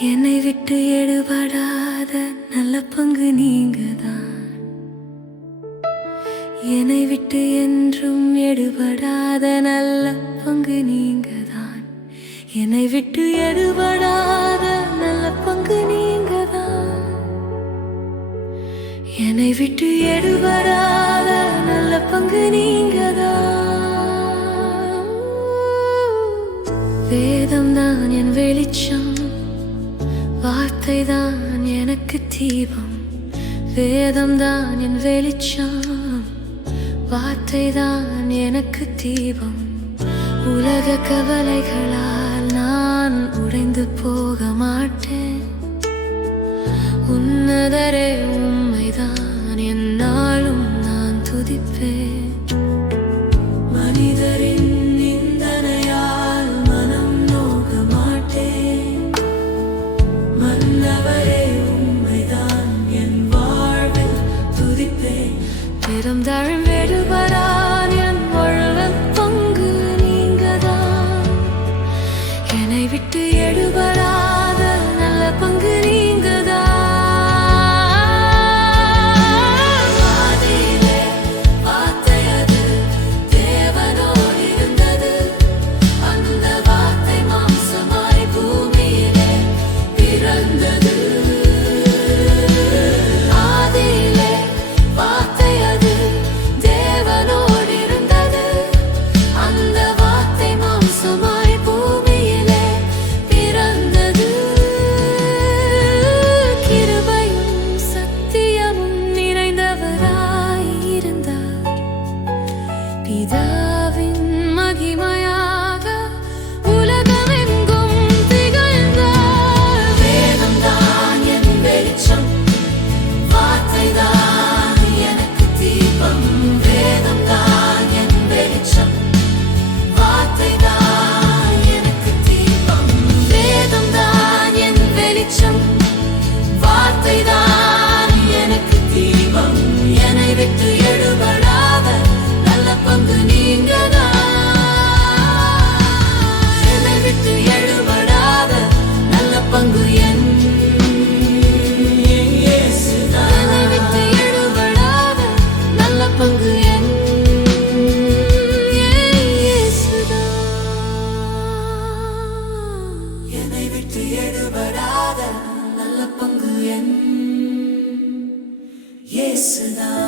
என்னை விட்டு எடுபடாத நல்ல பங்கு நீங்கதான். என்னை விட்டு என்றும் எடுபடாத நல்ல பங்கு நீங்கதான். என்னை விட்டு எடுபடாத நல்ல பங்கு நீங்கதான். என்னை விட்டு எடுபடாத நல்ல பங்கு நீங்கதான். வேதம் தான் என் வெளிச்சம். வார்த்தை தான் எனக்கு தீபம் வேதம் தான் என் வெளிச்சம். வார்த்தை தான் எனக்கு தீபம் உலக கவலைகளா தேடுவரா listener.